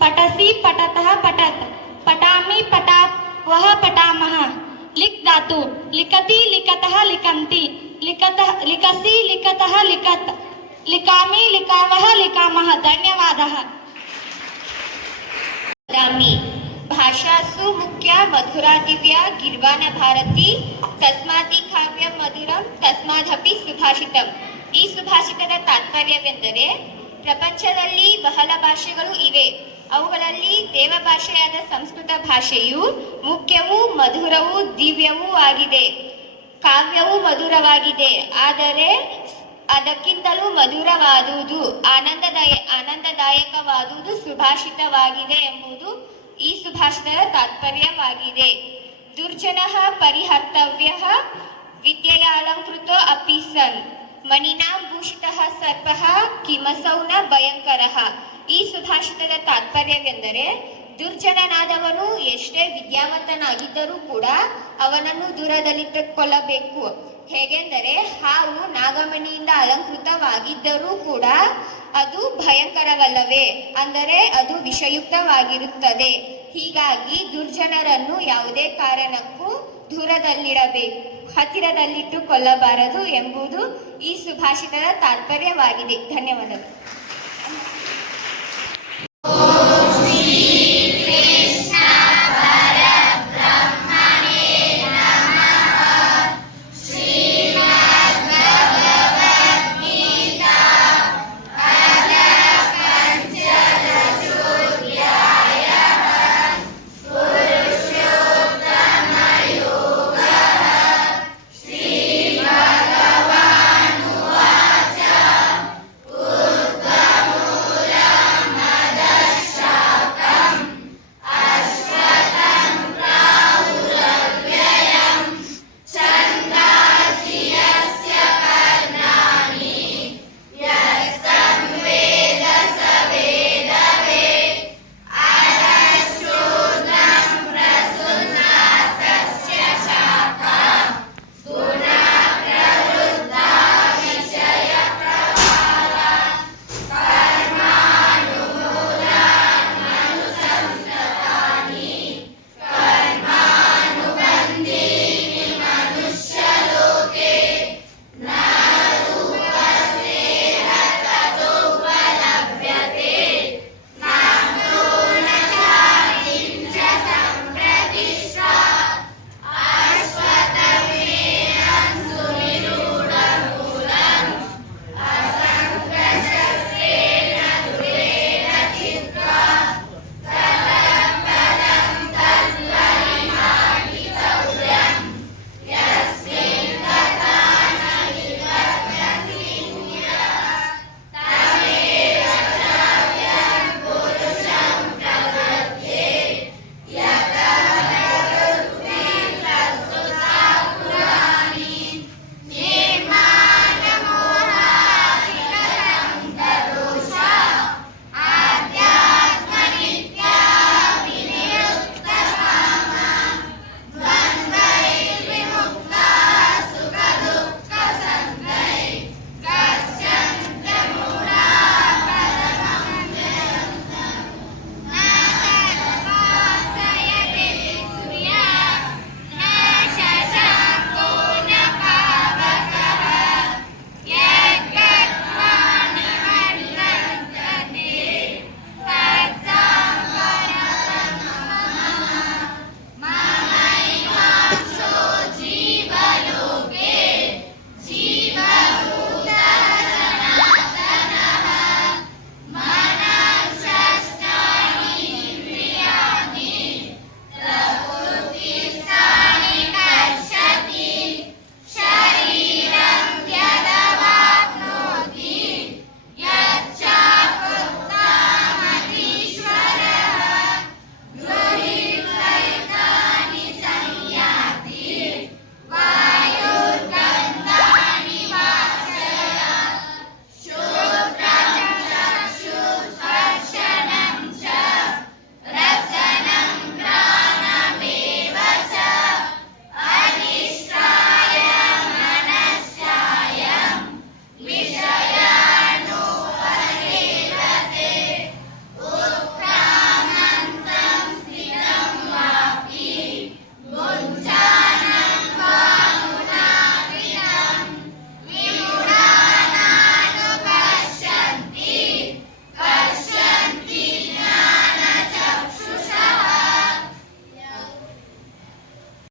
पठसि पठतः पठत् पठामि पठात् वः पठामः लिक् धातु लिखति लिखतः लिखन्ति लिखतः लिखसि लिखतः लिखत् लिखामि लिखावः लिखामः धन्यवादः वदामि भाषासु मुख्या मधुरा दिव्या गिर्वाण ಭಾರತಿ ತಸ್ಮಾದಿ ಕಾವ್ಯ ಮಧುರಂ ತಸ್ಮಾದಪಿ ಸುಭಾಷಿತಂ ಈ ಸುಭಾಷಿತದ ತಾತ್ಪರ್ಯವೆಂದರೆ ಪ್ರಪಂಚದಲ್ಲಿ ಬಹಳ ಭಾಷೆಗಳು ಇವೆ ಅವುಗಳಲ್ಲಿ ದೇವಭಾಷೆಯಾದ ಸಂಸ್ಕೃತ ಭಾಷೆಯು ಮುಖ್ಯವೂ ಮಧುರವೂ ದಿವ್ಯವೂ ಆಗಿದೆ. ಕಾವ್ಯವು ಮಧುರವಾಗಿದೆ. ಆದರೆ ಅದಕ್ಕಿಂತಲೂ ಮಧುರವಾದುದು ಆನಂದದಾಯ ಆನಂದದಾಯಕವಾದುದು ಸುಭಾಷಿತವಾಗಿದೆ ಎಂಬುದು ಈ ಸುಭಾಷಿತದ ತಾತ್ಪರ್ಯವಾಗಿದೆ. ದುರ್ಜನ ಪರಿಹರ್ತವ್ಯ ವಿದ್ಯೆಯಾಲಂಕೃತೋ ಅಪಿ ಸನ್. ಮಣಿನಾ ಭೂಷಿತ ಸರ್ಪಃ ಕಿಮಸೌನ ಭಯಂಕರ ಭಯಂಕರಃ. ಈ ಸುಭಾಷಿತದ ತಾತ್ಪರ್ಯವೆಂದರೆ ದುರ್ಜನನಾದವನು ಎಷ್ಟೇ ವಿದ್ಯಾವಂತನಾಗಿದ್ದರೂ ಕೂಡ ಅವನನ್ನು ದೂರದಲ್ಲಿಟ್ಟುಕೊಳ್ಳಬೇಕು. ಹೇಗೆಂದರೆ ಹಾವು ನಾಗಮಣಿಯಿಂದ ಅಲಂಕೃತವಾಗಿದ್ದರೂ ಕೂಡ ಅದು ಭಯಂಕರವಲ್ಲವೇ? ಅಂದರೆ ಅದು ವಿಷಯುಕ್ತವಾಗಿರುತ್ತದೆ. ಹೀಗಾಗಿ ದುರ್ಜನರನ್ನು ಯಾವುದೇ ಕಾರಣಕ್ಕೂ ದೂರದಲ್ಲಿಡಬೇಕು, ಹತ್ತಿರದಲ್ಲಿಟ್ಟುಕೊಳ್ಳಬಾರದು ಎಂಬುದು ಈ ಸುಭಾಷಿತದ ತಾತ್ಪರ್ಯವಾಗಿದೆ. ಧನ್ಯವಾದಗಳು.